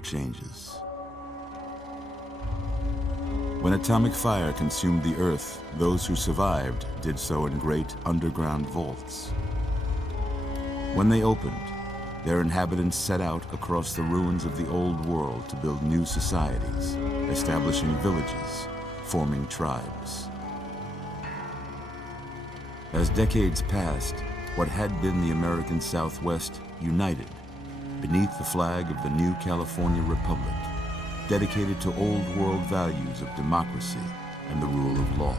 changes. When atomic fire consumed the Earth, those who survived did so in great underground vaults. When they opened, their inhabitants set out across the ruins of the old world to build new societies, establishing villages, forming tribes. As decades passed, what had been the American Southwest united beneath the flag of the new California Republic, dedicated to old world values of democracy and the rule of law.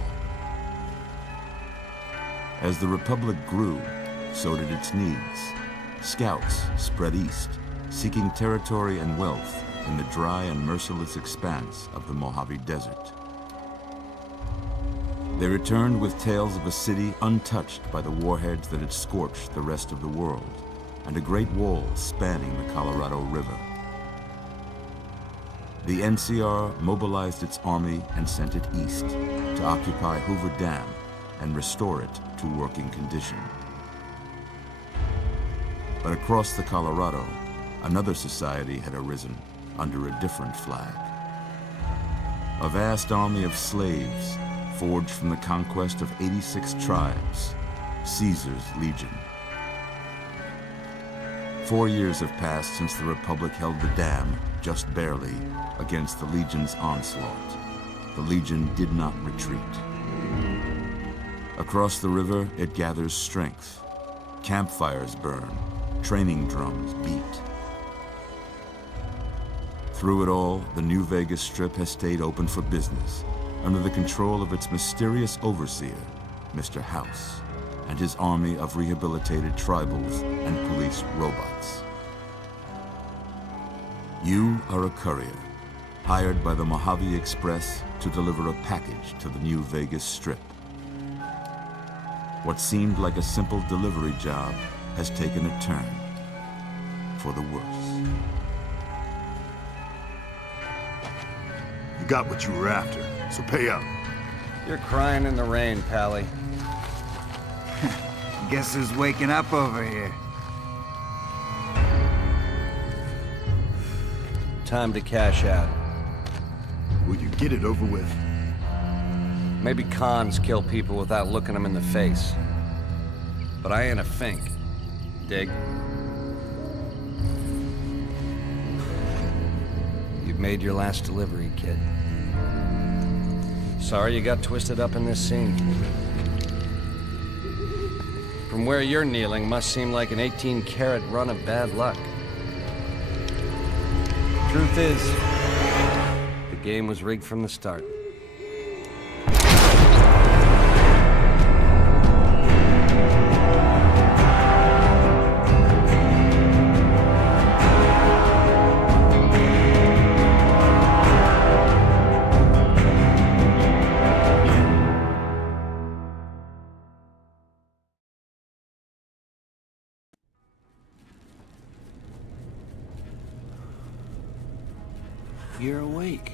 As the Republic grew, so did its needs. Scouts spread east, seeking territory and wealth in the dry and merciless expanse of the Mojave Desert. They returned with tales of a city untouched by the warheads that had scorched the rest of the world, and a great wall spanning the Colorado River. The NCR mobilized its army and sent it east to occupy Hoover Dam and restore it to working condition. But across the Colorado, another society had arisen under a different flag. A vast army of slaves forged from the conquest of 86 tribes, Caesar's Legion. 4 years have passed since the Republic held the dam, just barely, against the Legion's onslaught. The Legion did not retreat. Across the river, it gathers strength. Campfires burn, training drums beat. Through it all, the New Vegas Strip has stayed open for business, under the control of its mysterious overseer, Mr. House, and his army of rehabilitated tribals and police robots. You are a courier, hired by the Mojave Express to deliver a package to the New Vegas Strip. What seemed like a simple delivery job has taken a turn for the worse. You got what you were after, so pay up. You're crying in the rain, Pally. Guess who's waking up over here? Time to cash out. Will you get it over with? Maybe cons kill people without looking them in the face. But I ain't a fink. Dig? You've made your last delivery, kid. Sorry you got twisted up in this scene. From where you're kneeling must seem like an 18-carat run of bad luck. Truth is, the game was rigged from the start. You're awake.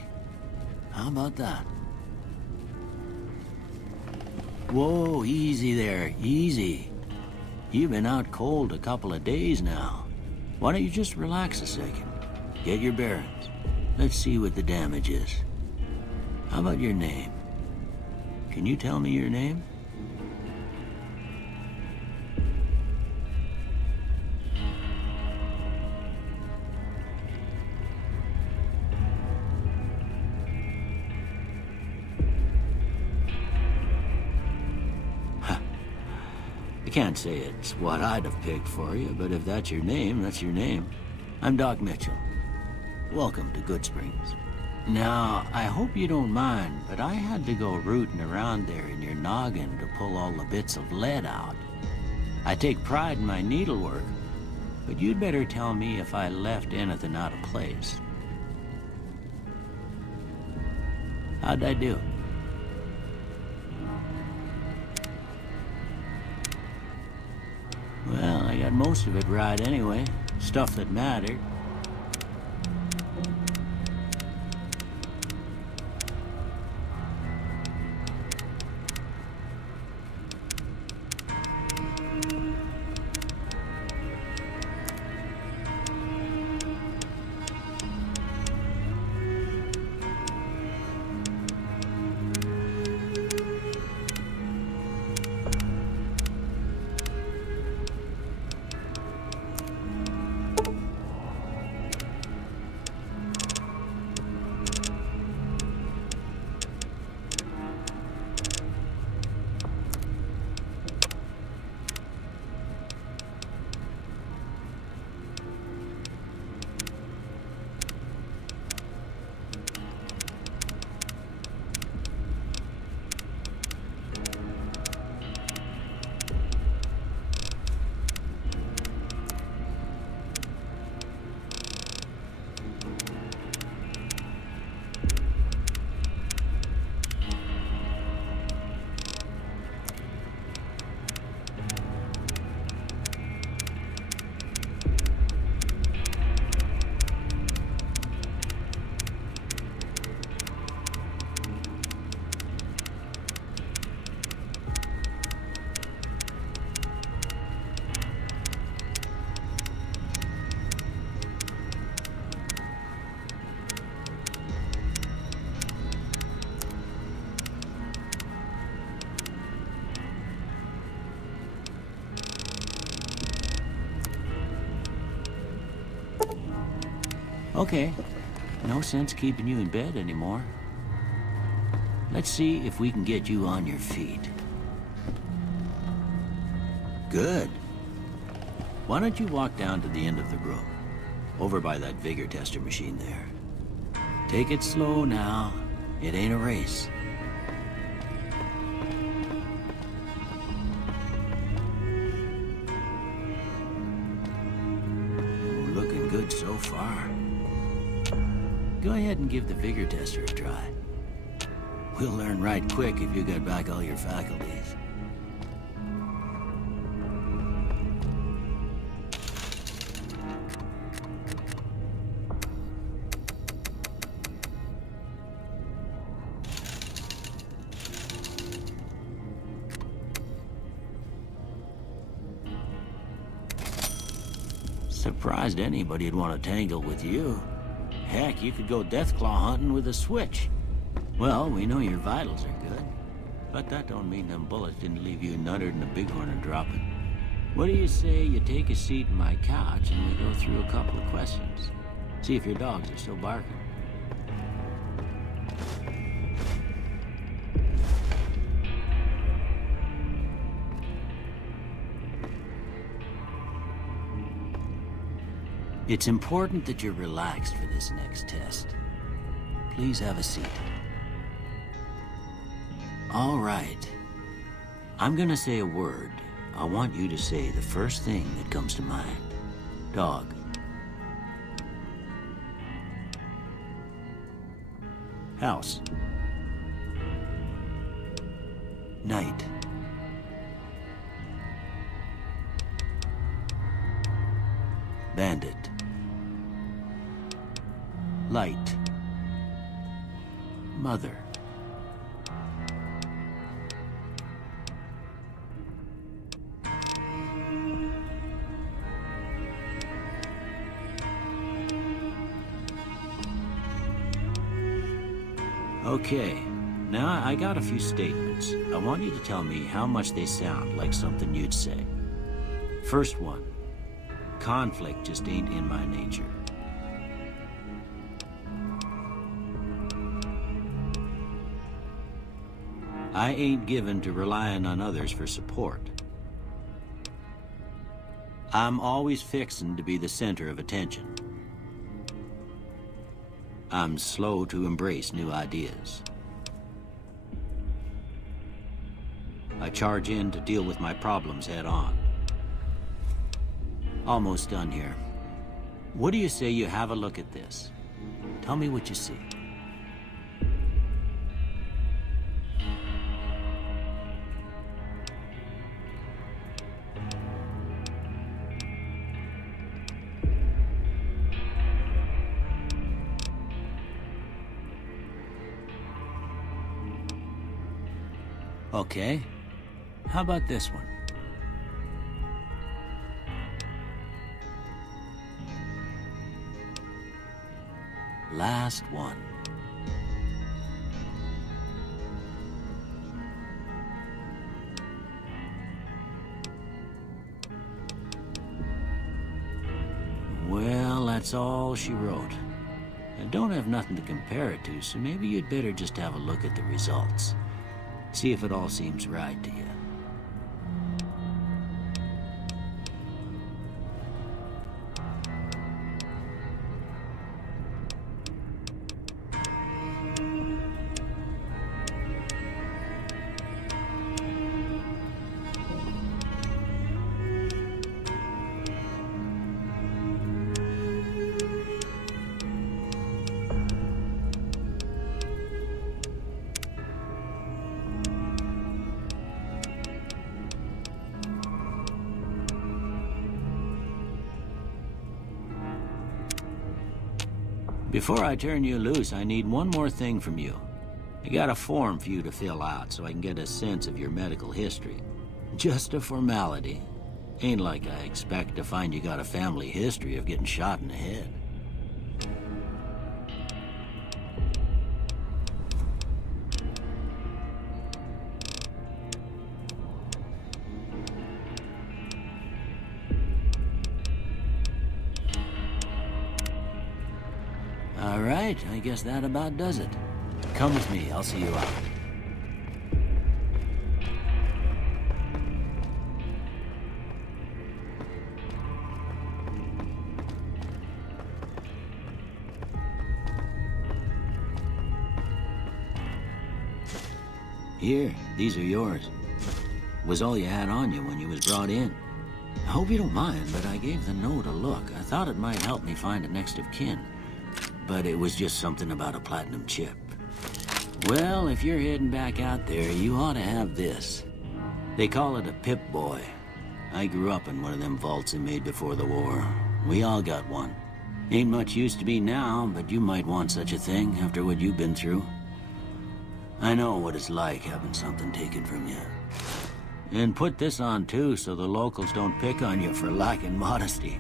How about that? Whoa, easy there, easy. You've been out cold a couple of days now. Why don't you just relax a second? Get your bearings. Let's see what the damage is. How about your name? Can you tell me your name? I can't say it's what I'd have picked for you, but if that's your name, that's your name. I'm Doc Mitchell. Welcome to Goodsprings. Now, I hope you don't mind, but I had to go rooting around there in your noggin to pull all the bits of lead out. I take pride in my needlework, but you'd better tell me if I left anything out of place. How'd I do? Well, I got most of it right anyway. Stuff that mattered. Okay, no sense keeping you in bed anymore. Let's see if we can get you on your feet. Good. Why don't you walk down to the end of the room, over by that vigor tester machine there. Take it slow now. It ain't a race. Looking good so far. Go ahead and give the vigor tester a try. We'll learn right quick if you got back all your faculties. Surprised anybody'd want to tangle with you. Heck, you could go Deathclaw hunting with a switch. Well, we know your vitals are good, but that don't mean them bullets didn't leave you nuttered and a bighorn are dropping. What do you say you take a seat in my couch and we go through a couple of questions? See if your dogs are still barking. It's important that you're relaxed for this next test. Please have a seat. All right. I'm gonna say a word. I want you to say the first thing that comes to mind. Dog. House. Night. Bandit. Light. Mother. Okay, now I got a few statements. I want you to tell me how much they sound like something you'd say. First one, conflict just ain't in my nature. I ain't given to relying on others for support. I'm always fixin' to be the center of attention. I'm slow to embrace new ideas. I charge in to deal with my problems head on. Almost done here. What do you say you have a look at this? Tell me what you see. Okay. How about this one? Last one. Well, that's all she wrote. I don't have nothing to compare it to, so maybe you'd better just have a look at the results. See if it all seems right to you. Before I turn you loose, I need one more thing from you. I got a form for you to fill out so I can get a sense of your medical history. Just a formality. Ain't like I expect to find you got a family history of getting shot in the head. right, I guess that about does it. Come with me, I'll see you out. Here, these are yours. Was all you had on you when you was brought in. I hope you don't mind, but I gave the note a look. I thought it might help me find a next of kin. But it was just something about a platinum chip. Well, if you're heading back out there, you ought to have this. They call it a Pip-Boy. I grew up in one of them vaults they made before the war. We all got one. Ain't much use to me now, but you might want such a thing after what you've been through. I know what it's like having something taken from you. And put this on too, so the locals don't pick on you for lacking modesty.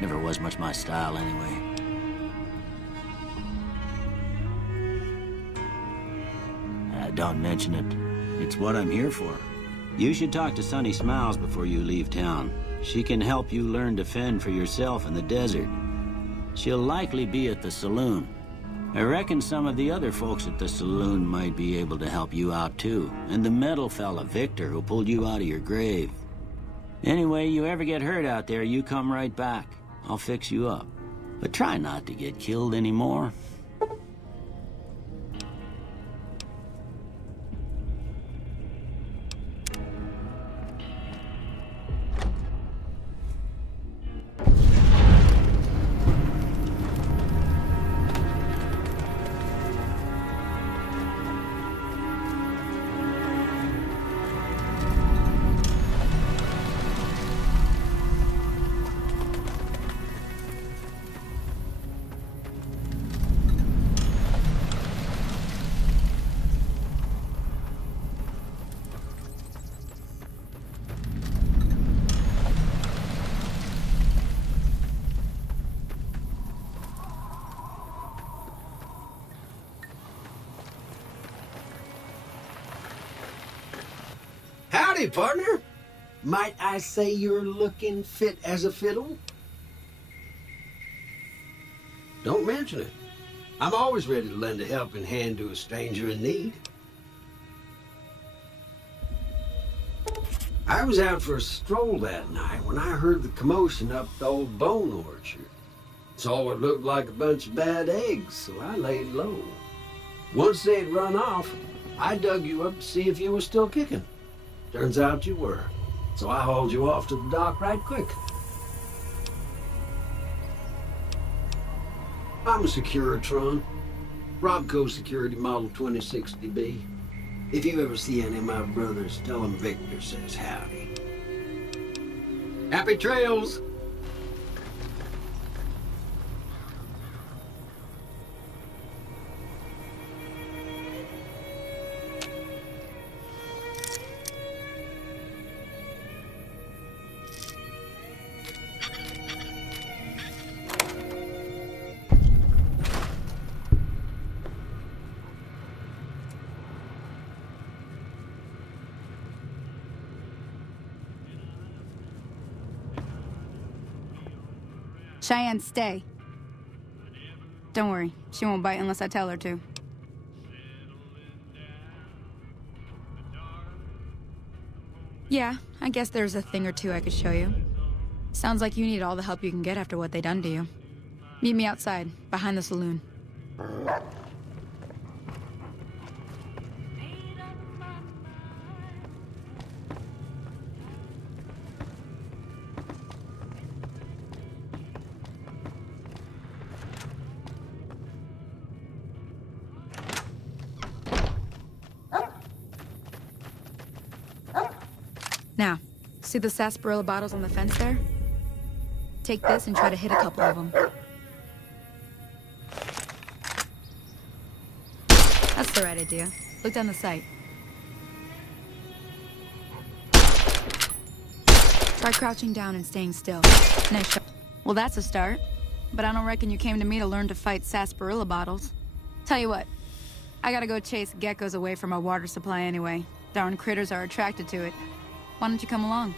Never was much my style anyway. Don't mention it. It's what I'm here for. You should talk to Sunny Smiles before you leave town. She can help you learn to fend for yourself in the desert. She'll likely be at the saloon. I reckon some of the other folks at the saloon might be able to help you out too. And the metal fella, Victor, who pulled you out of your grave. Anyway, you ever get hurt out there, you come right back. I'll fix you up. But try not to get killed anymore. Howdy, partner. Might I say you're looking fit as a fiddle? Don't mention it. I'm always ready to lend a helping hand to a stranger in need. I was out for a stroll that night when I heard the commotion up the old bone orchard. Saw what looked like a bunch of bad eggs, so I laid low. Once they'd run off, I dug you up to see if you were still kicking. Turns out you were, so I hauled you off to the dock right quick. I'm a Securitron, Robco Security Model 2060B. If you ever see any of my brothers, tell them Victor says howdy. Happy trails! Cheyenne, stay. Don't worry, she won't bite unless I tell her to. Yeah, I guess there's a thing or two I could show you. Sounds like you need all the help you can get after what they done to you. Meet me outside, behind the saloon. Now, see the sarsaparilla bottles on the fence there? Take this and try to hit a couple of them. That's the right idea. Look down the sight. Try crouching down and staying still. Nice shot. Well, that's a start. But I don't reckon you came to me to learn to fight sarsaparilla bottles. Tell you what, I gotta go chase geckos away from our water supply anyway. Darn critters are attracted to it. Why don't you come along?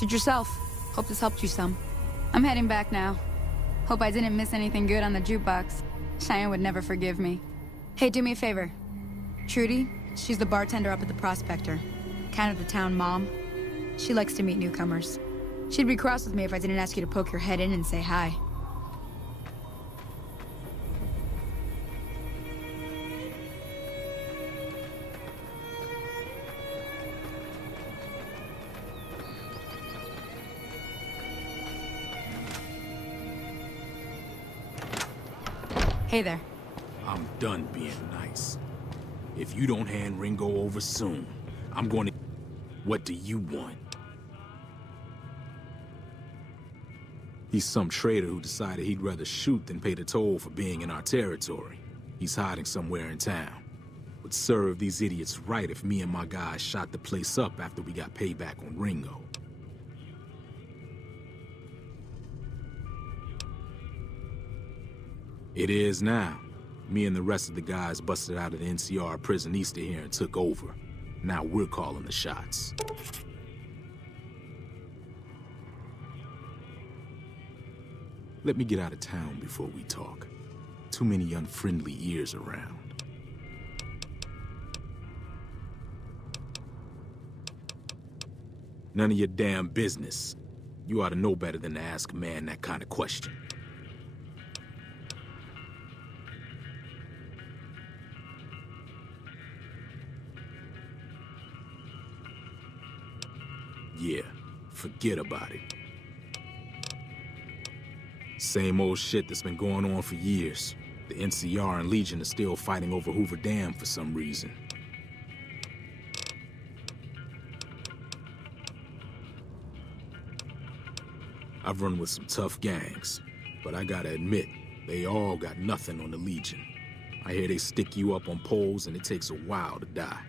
Suit yourself. Hope this helped you some. I'm heading back now. Hope I didn't miss anything good on the jukebox. Cheyenne would never forgive me. Hey, do me a favor. Trudy, she's the bartender up at the Prospector. Kind of the town mom. She likes to meet newcomers. She'd be cross with me if I didn't ask you to poke your head in and say hi. Hey there. I'm done being nice. If you don't hand Ringo over soon, I'm going to... What do you want? He's some traitor who decided he'd rather shoot than pay the toll for being in our territory. He's hiding somewhere in town. Would serve these idiots right if me and my guys shot the place up after we got payback on Ringo. It is now. Me and the rest of the guys busted out of the NCR prison east of here and took over. Now we're calling the shots. Let me get out of town before we talk. Too many unfriendly ears around. None of your damn business. You ought to know better than to ask a man that kind of question. Yeah, forget about it. Same old shit that's been going on for years. The NCR and Legion are still fighting over Hoover Dam for some reason. I've run with some tough gangs, but I gotta admit, they all got nothing on the Legion. I hear they stick you up on poles and it takes a while to die.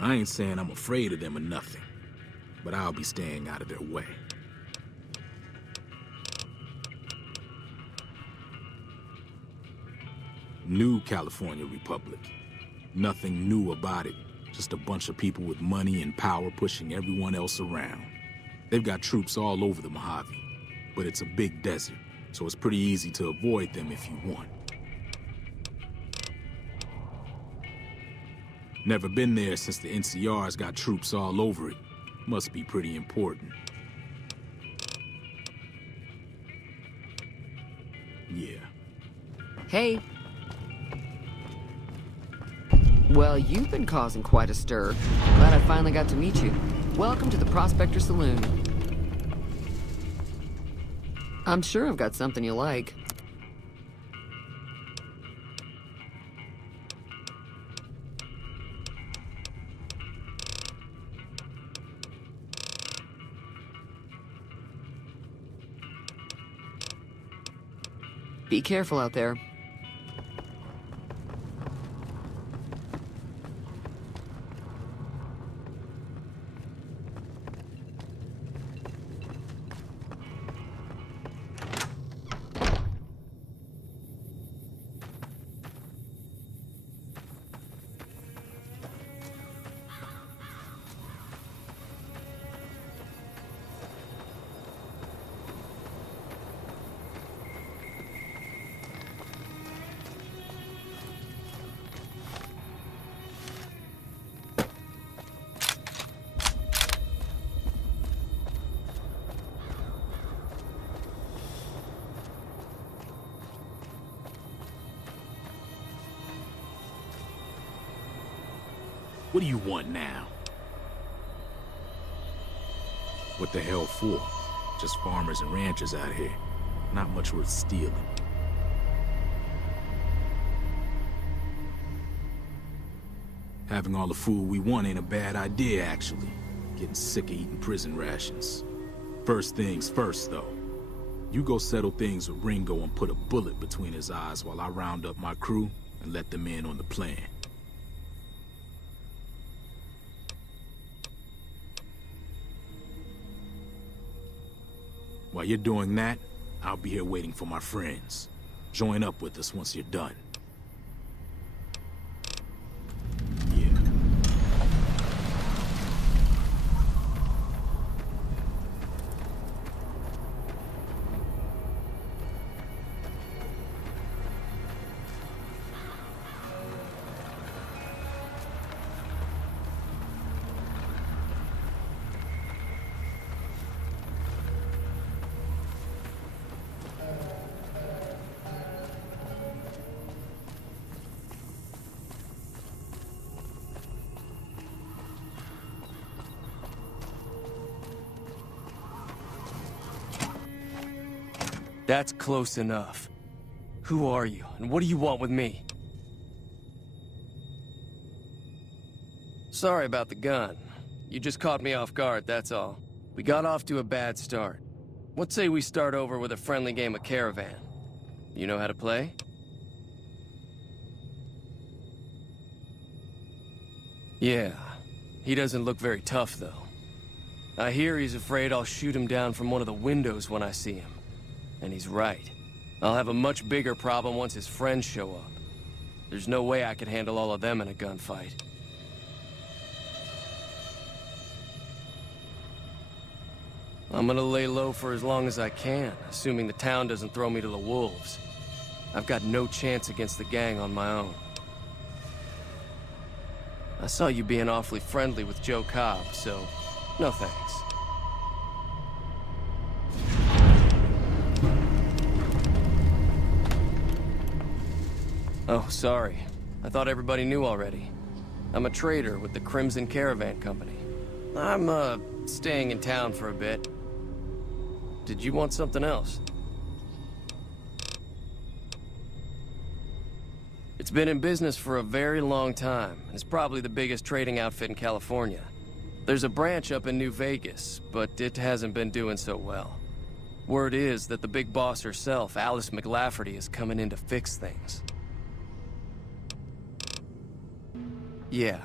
I ain't saying I'm afraid of them or nothing, but I'll be staying out of their way. New California Republic. Nothing new about it. Just a bunch of people with money and power pushing everyone else around. They've got troops all over the Mojave, but it's a big desert, so it's pretty easy to avoid them if you want. Never been there since the NCR's got troops all over it. Must be pretty important. Yeah. Hey. Well, you've been causing quite a stir. Glad I finally got to meet you. Welcome to the Prospector Saloon. I'm sure I've got something you like. Be careful out there. What do you want now? What the hell for? Just farmers and ranchers out here. Not much worth stealing. Having all the food we want ain't a bad idea, actually. Getting sick of eating prison rations. First things first, though. You go settle things with Ringo and put a bullet between his eyes while I round up my crew and let them in on the plan. While you're doing that, I'll be here waiting for my friends. Join up with us once you're done. Yeah. That's close enough. Who are you, and what do you want with me? Sorry about the gun. You just caught me off guard, that's all. We got off to a bad start. What say we start over with a friendly game of Caravan? You know how to play? Yeah. He doesn't look very tough, though. I hear he's afraid I'll shoot him down from one of the windows when I see him. And he's right. I'll have a much bigger problem once his friends show up. There's no way I could handle all of them in a gunfight. I'm gonna lay low for as long as I can, assuming the town doesn't throw me to the wolves. I've got no chance against the gang on my own. I saw you being awfully friendly with Joe Cobb, so no thanks. Oh, sorry. I thought everybody knew already. I'm a trader with the Crimson Caravan Company. I'm, staying in town for a bit. Did you want something else? It's been in business for a very long time. It's probably the biggest trading outfit in California. There's a branch up in New Vegas, but it hasn't been doing so well. Word is that the big boss herself, Alice McLafferty, is coming in to fix things. Yeah.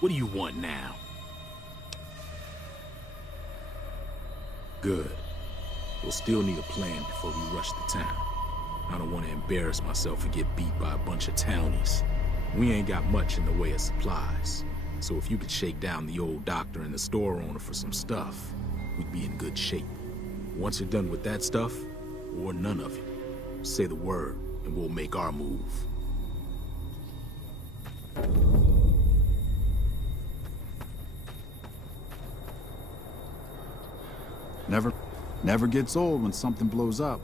What do you want now? Good. We'll still need a plan before we rush the town. I don't want to embarrass myself and get beat by a bunch of townies. We ain't got much in the way of supplies. So if you could shake down the old doctor and the store owner for some stuff, we'd be in good shape. Once you're done with that stuff, or none of it, say the word and we'll make our move. Never gets old when something blows up.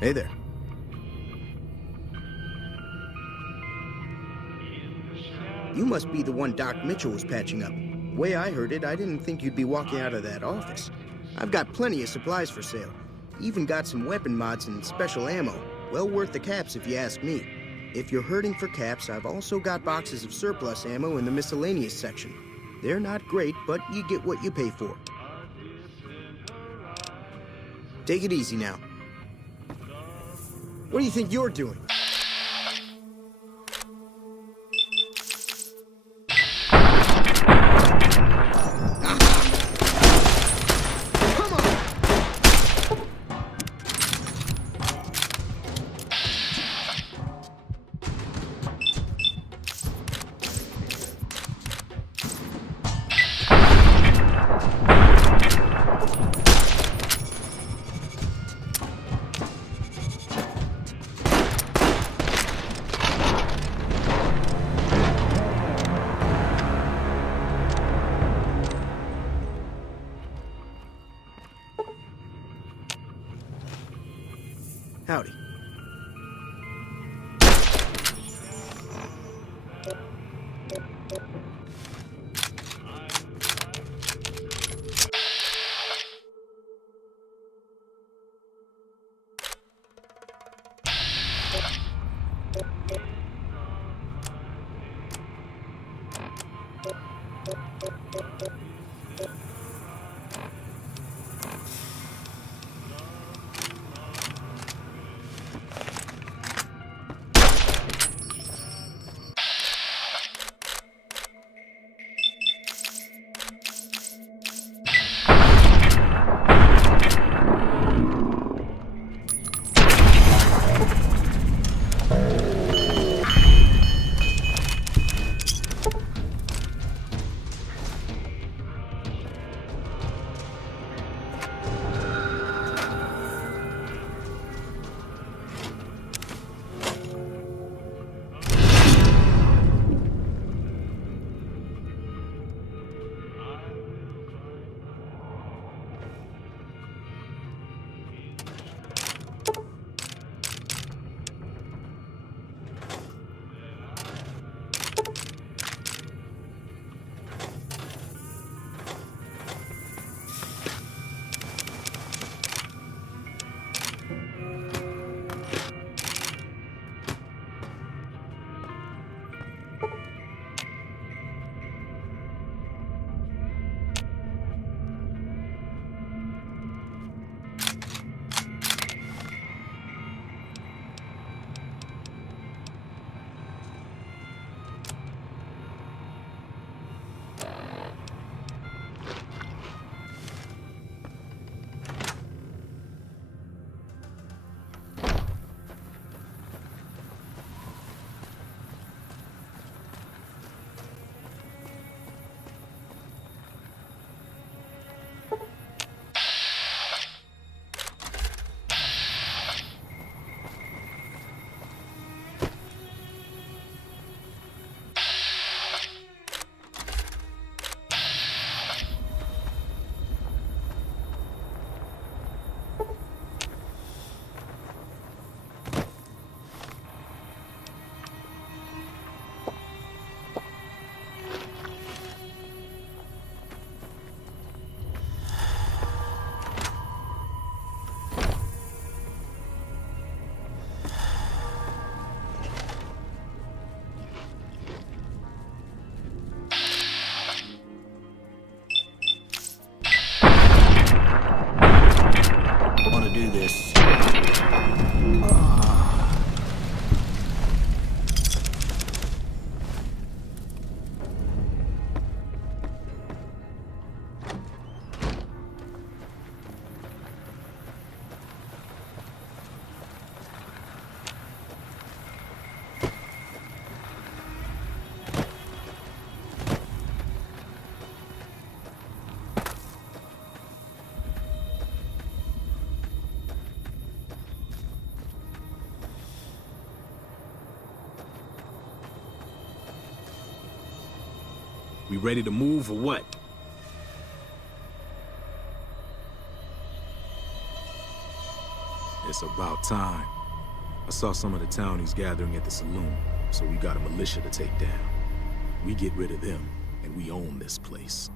Hey there. You must be the one Doc Mitchell was patching up. The way I heard it, I didn't think you'd be walking out of that office. I've got plenty of supplies for sale. Even got some weapon mods and special ammo. Well worth the caps if you ask me. If you're hurting for caps, I've also got boxes of surplus ammo in the miscellaneous section. They're not great, but you get what you pay for. Take it easy now. What do you think you're doing? Howdy. We ready to move or what? It's about time. I saw some of the townies gathering at the saloon, so we got a militia to take down. We get rid of them, and we own this place.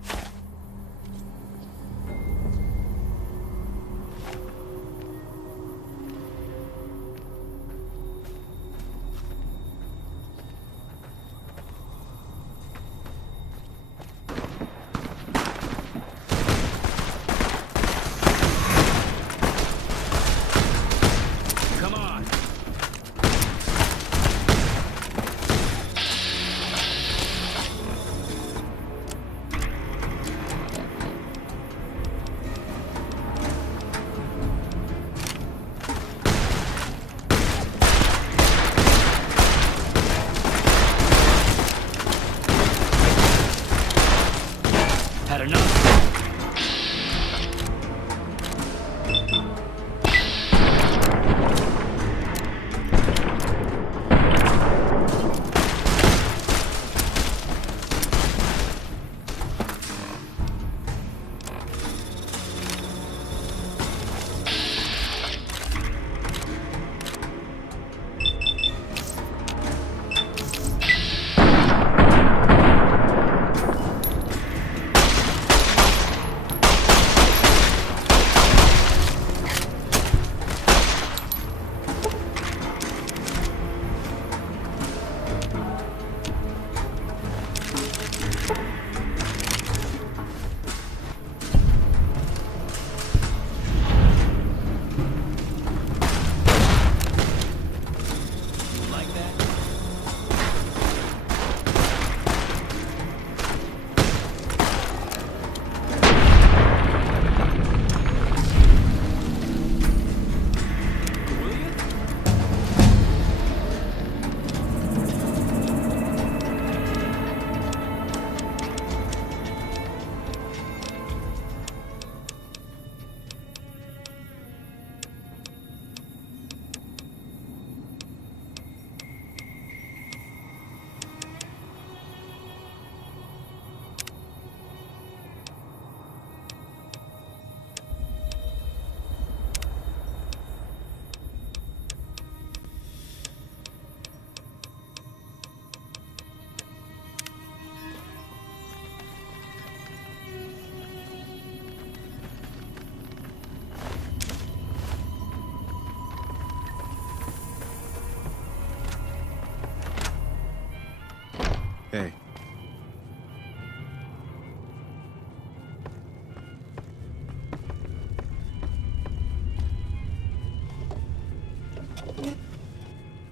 Hey.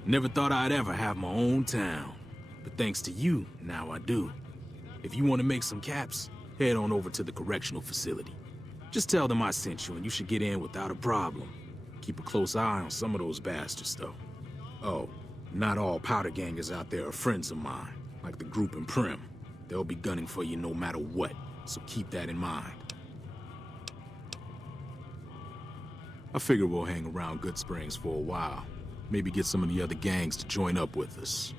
Never thought I'd ever have my own town. But thanks to you, now I do. If you want to make some caps, head on over to the correctional facility. Just tell them I sent you and you should get in without a problem. Keep a close eye on some of those bastards, though. Oh, not all powder gangers out there are friends of mine, like the group in Prim. They'll be gunning for you no matter what, so keep that in mind. I figure we'll hang around Goodsprings for a while. Maybe get some of the other gangs to join up with us.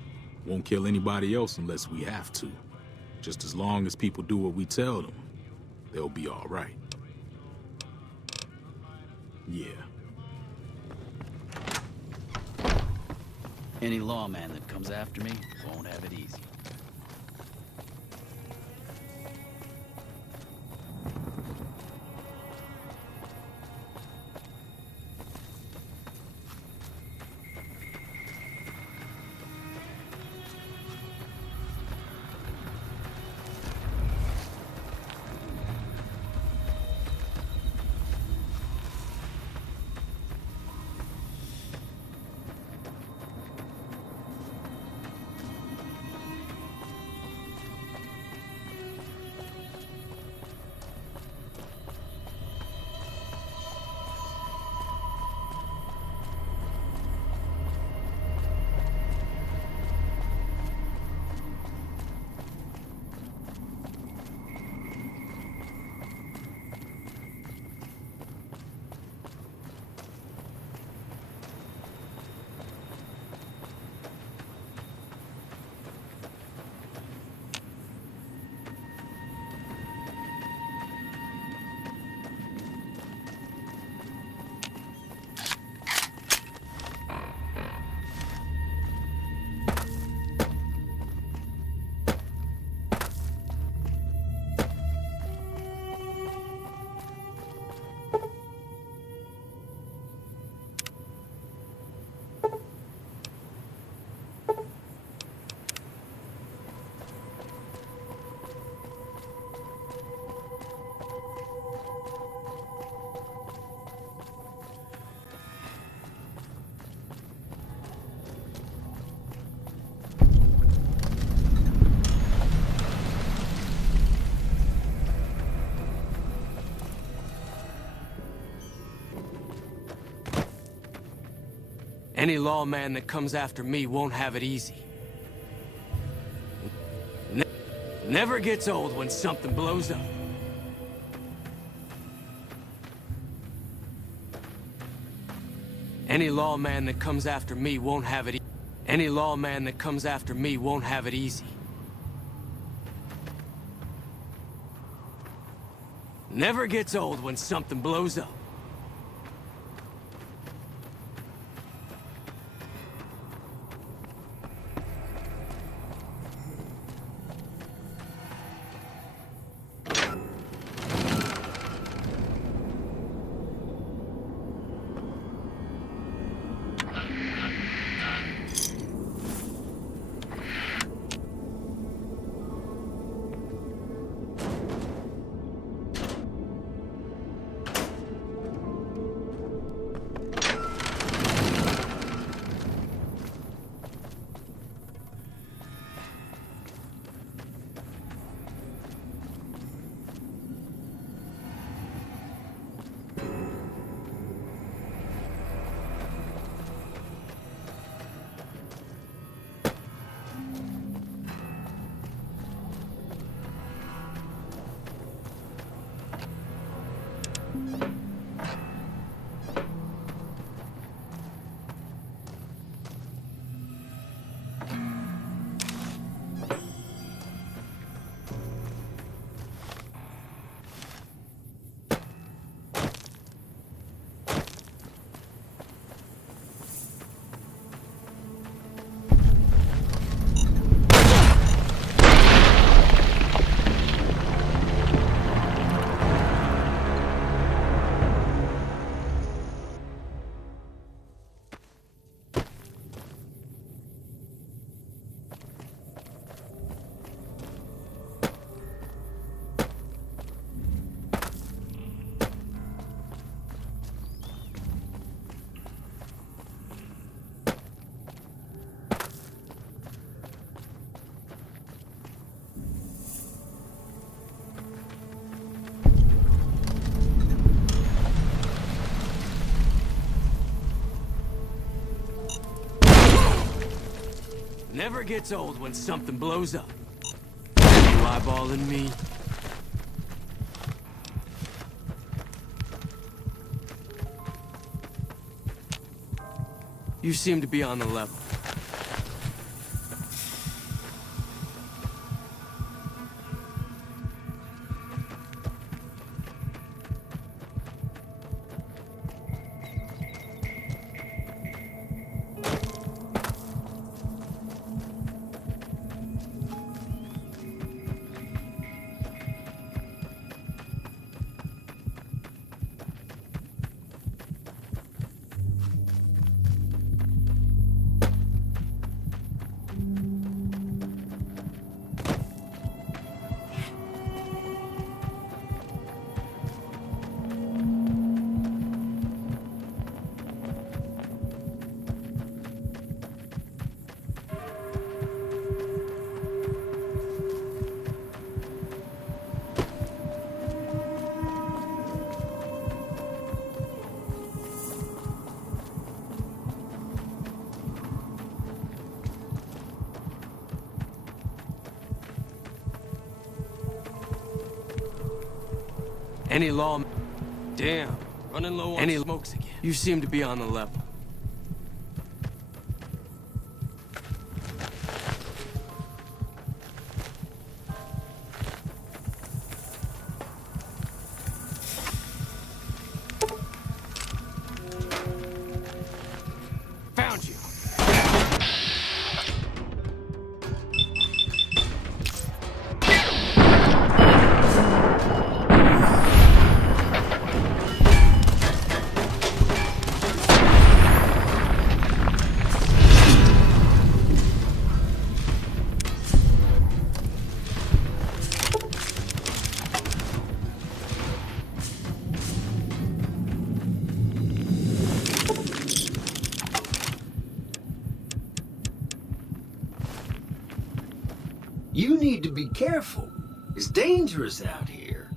Won't kill anybody else unless we have to. Just as long as people do what we tell them, they'll be all right. Yeah. Any lawman that comes after me won't have it easy. Any lawman that comes after me won't have it easy. Never gets old when something blows up. Any lawman that comes after me won't have it easy. Any lawman that comes after me won't have it easy. Never gets old when something blows up. Never gets old when something blows up. You eyeballing me? You seem to be on the level. Any law... Damn, running low on smokes again. You seem to be on the level. Found you. You need to be careful. It's dangerous out here.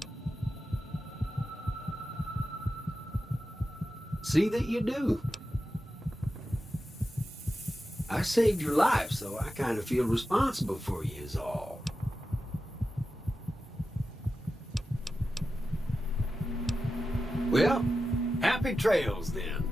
See that you do. I saved your life, so I kind of feel responsible for you is all. Well, happy trails then.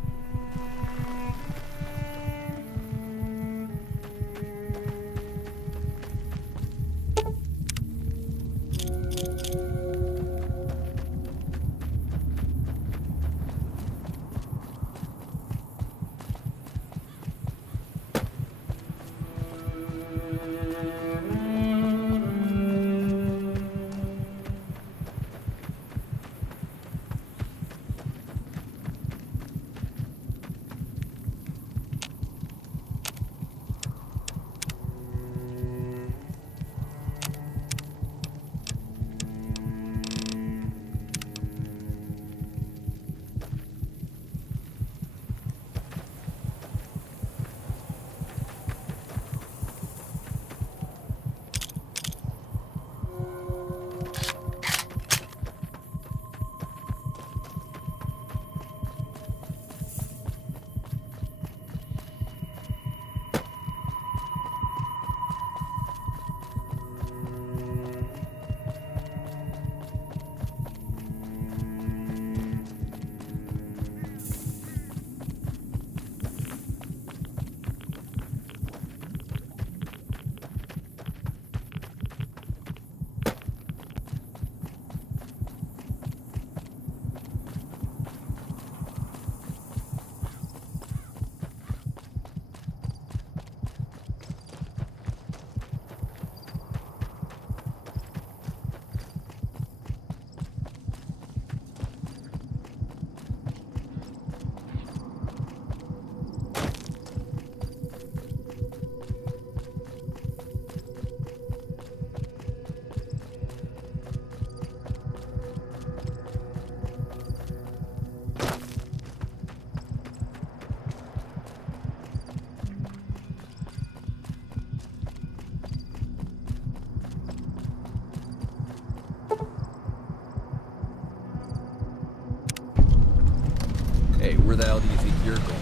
Hey, where the hell do you think you're going?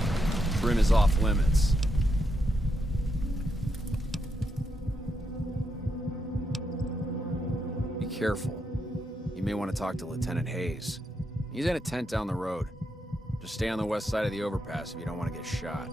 Brim is off limits. careful. You may want to talk to Lieutenant Hayes. He's in a tent down the road. Just stay on the west side of the overpass if you don't want to get shot.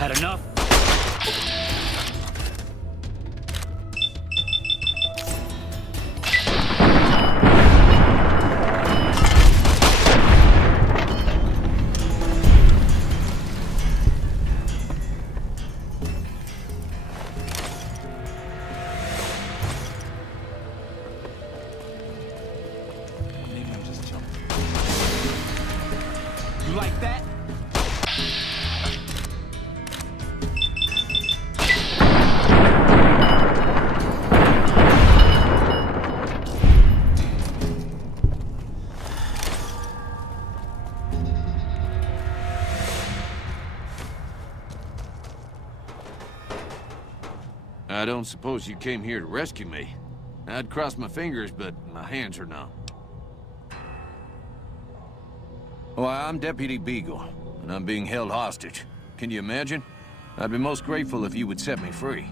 Had enough? Maybe I'm just jumping. You like that? I don't suppose you came here to rescue me. I'd cross my fingers, but my hands are numb. Why, I'm Deputy Beagle, and I'm being held hostage. Can you imagine? I'd be most grateful if you would set me free.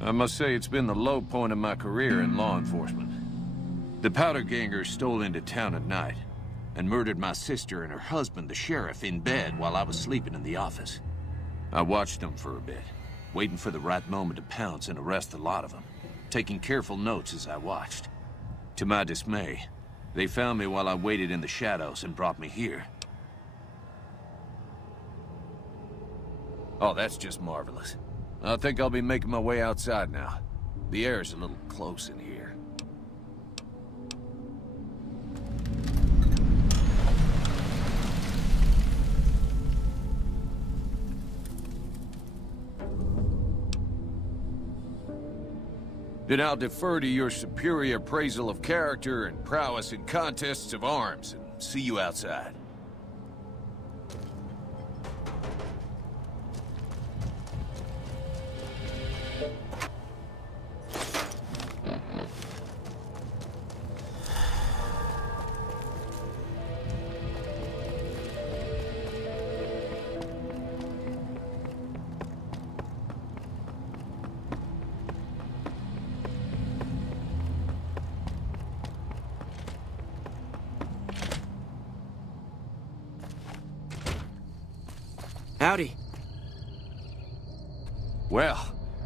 I must say it's been the low point of my career in law enforcement. The Powder Gangers stole into town at night and murdered my sister and her husband, the sheriff, in bed while I was sleeping in the office. I watched them for a bit, waiting for the right moment to pounce and arrest the lot of them, taking careful notes as I watched. To my dismay, they found me while I waited in the shadows and brought me here. Oh, that's just marvelous. I think I'll be making my way outside now. The air's a little close in here. Then I'll defer to your superior appraisal of character and prowess in contests of arms, and see you outside. Howdy. Well,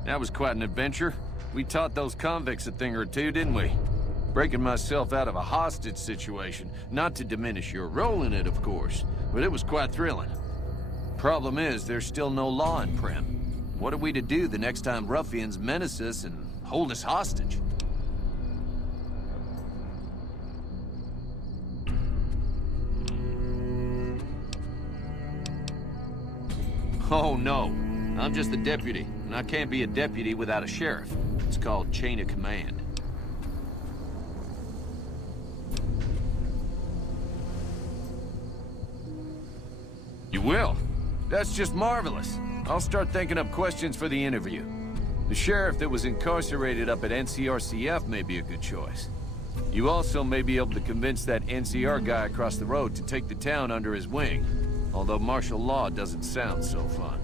that was quite an adventure. We taught those convicts a thing or two, didn't we? Breaking myself out of a hostage situation. Not to diminish your role in it, of course, but it was quite thrilling. Problem is, there's still no law in Primm. What are we to do the next time ruffians menace us and hold us hostage? Oh, no. I'm just the deputy, and I can't be a deputy without a sheriff. It's called chain of command. You will? That's just marvelous. I'll start thinking up questions for the interview. The sheriff that was incarcerated up at NCRCF may be a good choice. You also may be able to convince that NCR guy across the road to take the town under his wing. Although martial law doesn't sound so fun.